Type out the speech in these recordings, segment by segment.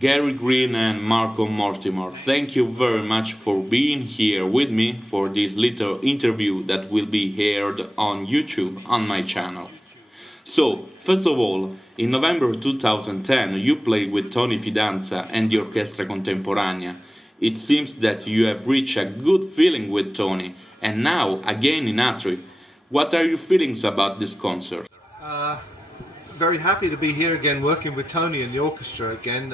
Gary Green and Malcolm Mortimore, thank you very much for being here with me for this little interview that will be aired on YouTube on my channel. So, first of all, in November 2010 you played with Toni Fidanza and the Orchestra Contemporanea. It seems that you have reached a good feeling with Toni, and now again in Atri. What are your feelings about this concert? Very happy to be here again, working with Toni and the orchestra again.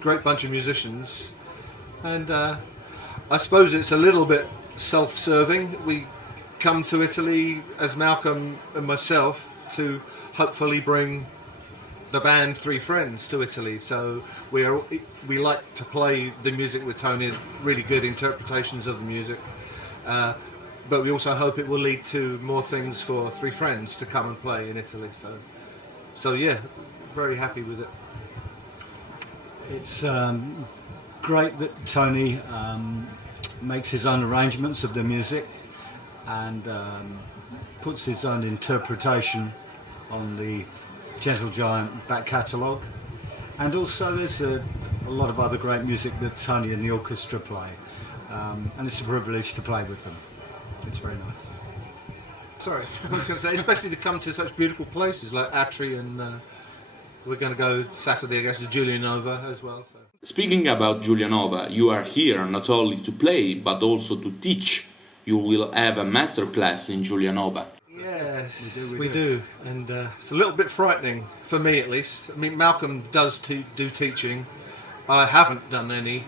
Great bunch of musicians, and I suppose it's a little bit self-serving. We come to Italy as Malcolm and myself to hopefully bring the band Three Friends to Italy. So we like to play the music with Toni, really good interpretations of the music. But we also hope it will lead to more things for Three Friends to come and play in Italy. So yeah, very happy with it. It's great that Toni makes his own arrangements of the music and puts his own interpretation on the Gentle Giant back catalogue. And also there's a lot of other great music that Toni and the orchestra play. And it's a privilege to play with them. It's very nice. Sorry, I was going to say, especially to come to such beautiful places like Atri, and we're going to go Saturday, I guess, to Giulianova as well. So. Speaking about Giulianova, you are here not only to play but also to teach. You will have a masterclass in Giulianova. Yes, we do. And it's a little bit frightening, for me at least. I mean, Malcolm does do teaching. I haven't done any.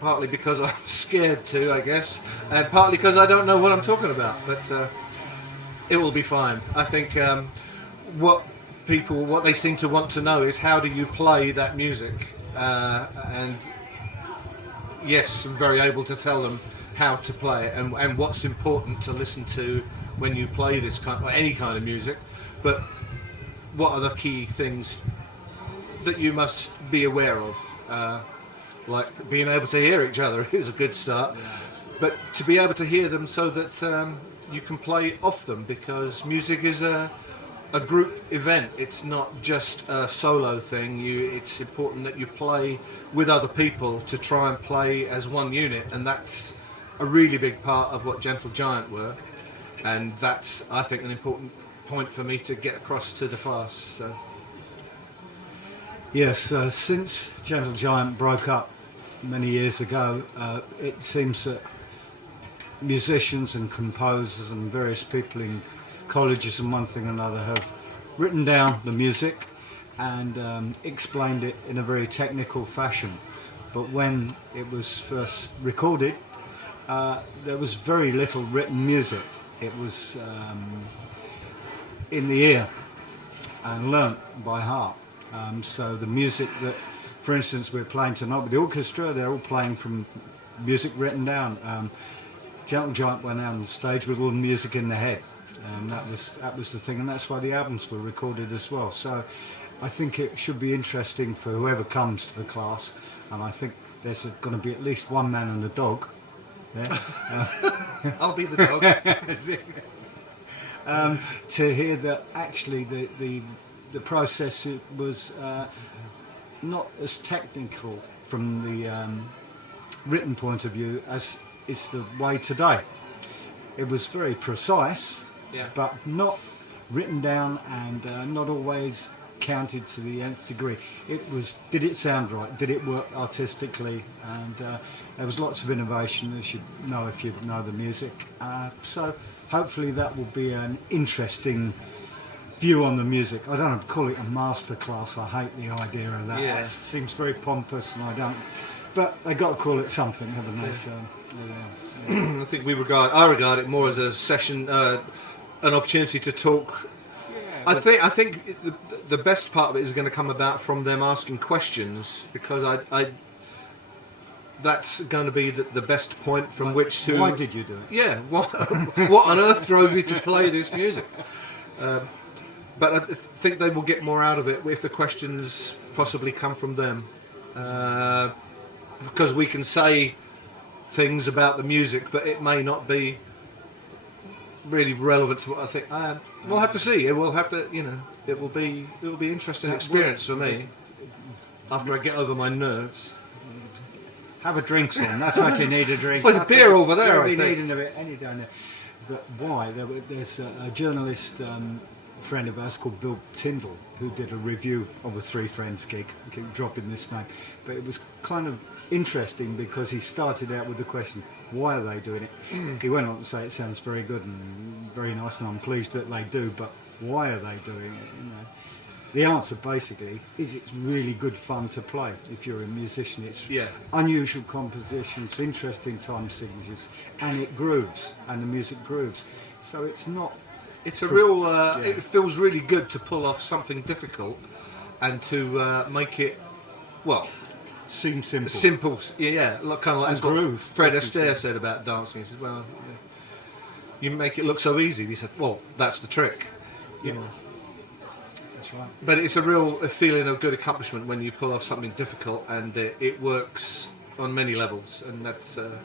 Partly because I'm scared to, I guess, and partly because I don't know what I'm talking about, but it will be fine. I think what they seem to want to know is how do you play that music, and yes, I'm very able to tell them how to play it and what's important to listen to when you play this kind or any kind of music, but what are the key things that you must be aware of. Like being able to hear each other is a good start, but to be able to hear them so that you can play off them, because music is a group event. It's not just a solo thing. It's important that you play with other people to try and play as one unit, and that's a really big part of what Gentle Giant were, and that's, I think, an important point for me to get across to the class. So. Yes, since Gentle Giant broke up many years ago, it seems that musicians and composers and various people in colleges and one thing or another have written down the music and explained it in a very technical fashion. But when it was first recorded, there was very little written music. It was in the ear and learnt by heart. So the music that, for instance, we're playing tonight with the orchestra, they're all playing from music written down. Gentle Giant went out on the stage with all the music in their head, and that was the thing, and that's why the albums were recorded as well. So I think it should be interesting for whoever comes to the class, and I think there's going to be at least one man and a dog there. I'll be the dog. To hear that actually the process was not as technical from the written point of view as is the way today. It was very precise, but not written down and not always counted to the nth degree. It was, did it sound right? Did it work artistically? And there was lots of innovation, as you know if you know the music. So hopefully that will be an interesting view on the music. I don't call it a master class. I hate the idea of that. It seems very pompous, and I don't. But they got to call it something, haven't they? So, I think I regard it more as a session, an opportunity to talk. I think the best part of it is going to come about from them asking questions, because that's going to be the best point from which to. Why did you do it? Yeah. What on earth drove you to play this music? But I think they will get more out of it if the questions possibly come from them, because we can say things about the music, but it may not be really relevant to what I think. We'll have to see. It will have to, it will be interesting experience for me after I get over my nerves. Have a drink, son. That's what you need, a drink. Well, there's a beer over there, I think. Needing a bit, any down there. But why? There's a journalist friend of ours called Bill Tyndall who did a review of a Three Friends gig. I keep dropping this name, but it was kind of interesting because he started out with the question, why are they doing it? He went on to say it sounds very good and very nice and I'm pleased that they do, but why are they doing it? The answer basically is it's really good fun to play if you're a musician. It's unusual compositions, interesting time signatures, and it grooves, and the music grooves. So it's not... It's a real... It feels really good to pull off something difficult and to make it, seem simple. Simple, kind of like what Fred Astaire said about dancing. He said, well, you make it look so easy. He said, well, that's the trick. You know. That's right. But it's a real feeling of good accomplishment when you pull off something difficult and it works on many levels, and that's a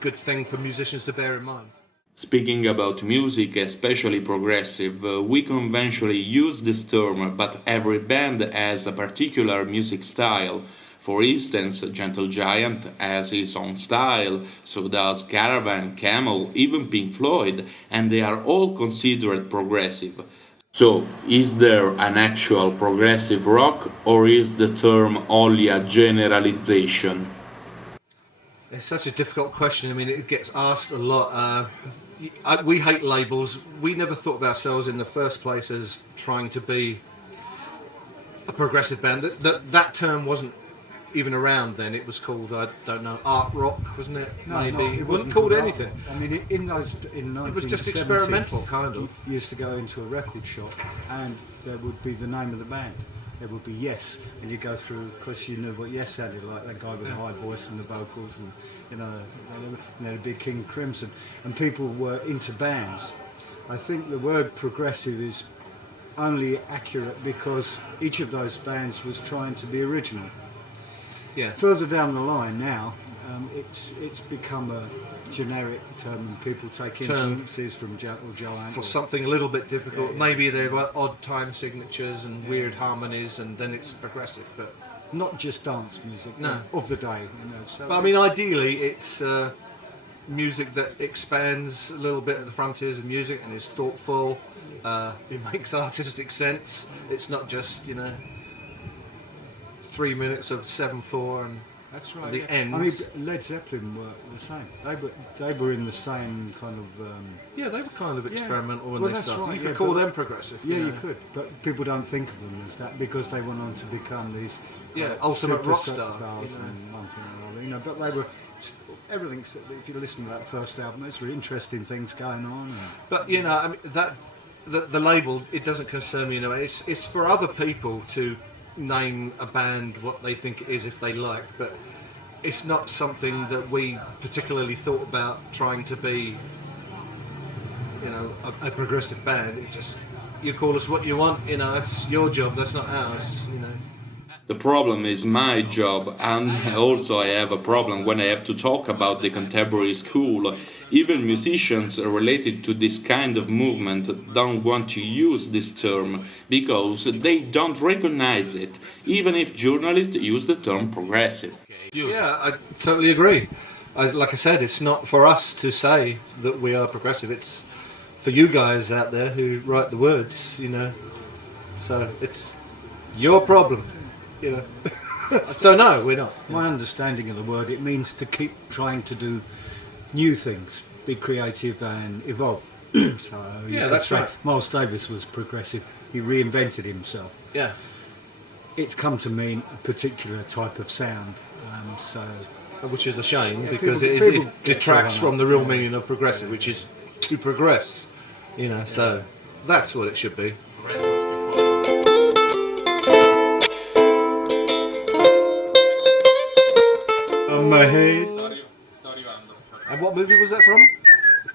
good thing for musicians to bear in mind. Speaking about music, especially progressive, we conventionally use this term, but every band has a particular music style. For instance, Gentle Giant has his own style, so does Caravan, Camel, even Pink Floyd, and they are all considered progressive. So, is there an actual progressive rock, or is the term only a generalization? It's such a difficult question. I mean, it gets asked a lot. We hate labels. We never thought of ourselves in the first place as trying to be a progressive band. That term wasn't even around then. It was called, I don't know, art rock, wasn't it? No, maybe. it wasn't called anything. I mean, in 1970, it was just experimental, kind of. You used to go into a record shop and there would be the name of the band. There would be Yes, and you go through, because you knew what Yes sounded like, that guy with the high voice and the vocals, and there'd be King Crimson, and people were into bands. I think the word progressive is only accurate because each of those bands was trying to be original. Yeah. Further down the line now, it's become a generic term, and people take influences from Joanne. For something a little bit difficult, maybe there were odd time signatures and weird harmonies, and then it's progressive, but not just dance music of the day. So but I mean, ideally, it's music that expands a little bit at the frontiers of music and is thoughtful. It makes artistic sense. It's not just 3 minutes of 7/4 and that's right. The ends. I mean, Led Zeppelin were the same. They were in the same kind of. They were kind of experimental when they started. Right, you could call them progressive. Yeah, you could, but people don't think of them as that because they went on to become these. Ultimate rock stars. And one thing or another, but they were. Everything. If you listen to that first album, there's really interesting things going on. But I mean that the label, it doesn't concern me. It's for other people to name a band what they think it is if they like, but it's not something that we particularly thought about trying to be a progressive band. It just, you call us what you want, it's your job, that's not ours. The problem is my job, and also I have a problem when I have to talk about the contemporary school. Even musicians related to this kind of movement don't want to use this term because they don't recognize it, even if journalists use the term progressive. Yeah, I totally agree. Like I said, it's not for us to say that we are progressive, it's for you guys out there who write the words, so it's your problem. So no, we're not. My understanding of the word, it means to keep trying to do new things, be creative and evolve. So that's right. Miles Davis was progressive. He reinvented himself. Yeah. It's come to mean a particular type of sound. Which is a shame because it detracts from the real meaning of progressive, which is to progress. So that's what it should be. On my head. And what movie was that from?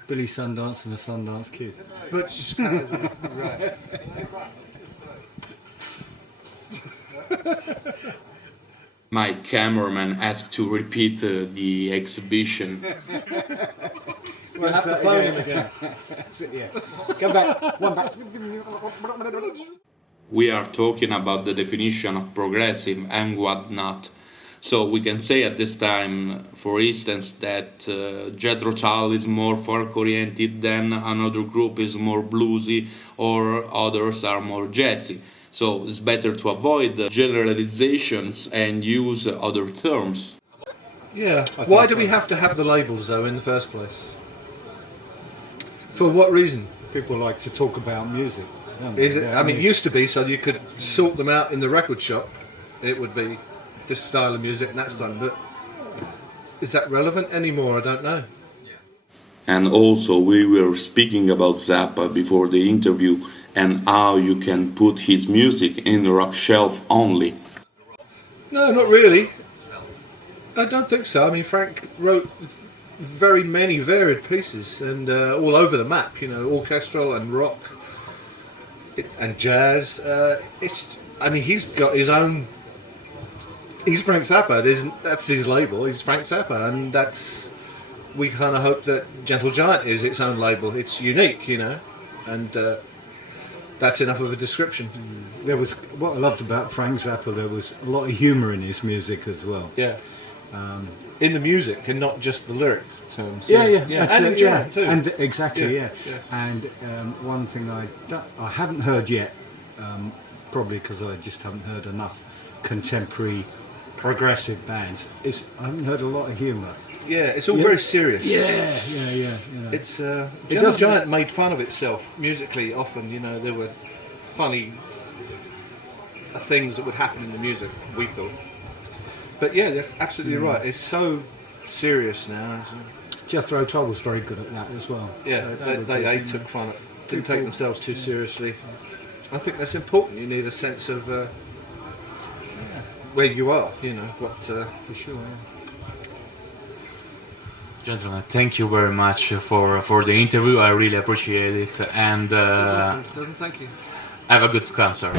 Billy Sundance and the Sundance Kid. But right. My cameraman asked to repeat the exhibition. We'll have to phone him again. That's it, yeah. Come back. One back. We are talking about the definition of progressive and what not. So we can say at this time, for instance, that Jethro Tull is more folk-oriented, then another group is more bluesy, or others are more jazzy. So it's better to avoid the generalizations and use other terms. Yeah. Why do we have to have the labels, though, in the first place? For what reason? People like to talk about music. Don't they? Is it? I mean, it used to be so you could sort them out in the record shop. It would be this style of music and that style, but is that relevant anymore? I don't know. And also we were speaking about Zappa before the interview and how you can put his music in the rock shelf only. No, not really. I don't think so. I mean, Frank wrote very many varied pieces and all over the map, you know, orchestral and rock and jazz. I mean, he's got his own. He's Frank Zappa. That's his label. He's Frank Zappa, and we kind of hope that Gentle Giant is its own label. It's unique, you know, and that's enough of a description. There was what I loved about Frank Zappa. There was a lot of humour in his music as well. Yeah, in the music and not just the lyric terms. Yeah. And in Giant too. And exactly, yeah. Yeah. And one thing I haven't heard yet, probably because I just haven't heard enough contemporary progressive bands, is I haven't heard a lot of humour. Yeah, it's all very serious. Yeah. It's Gentle Giant made fun of itself musically. Often, you know, there were funny things that would happen in the music. We thought, but yeah, that's absolutely right. It's so serious now. Jethro Tull was very good at that as well. Yeah, they took fun. Didn't take themselves too seriously. I think that's important. You need a sense of where you are. You know what. For sure. Yeah. Gentlemen, thank you very much for the interview. I really appreciate it, and Thank you. have a good concert.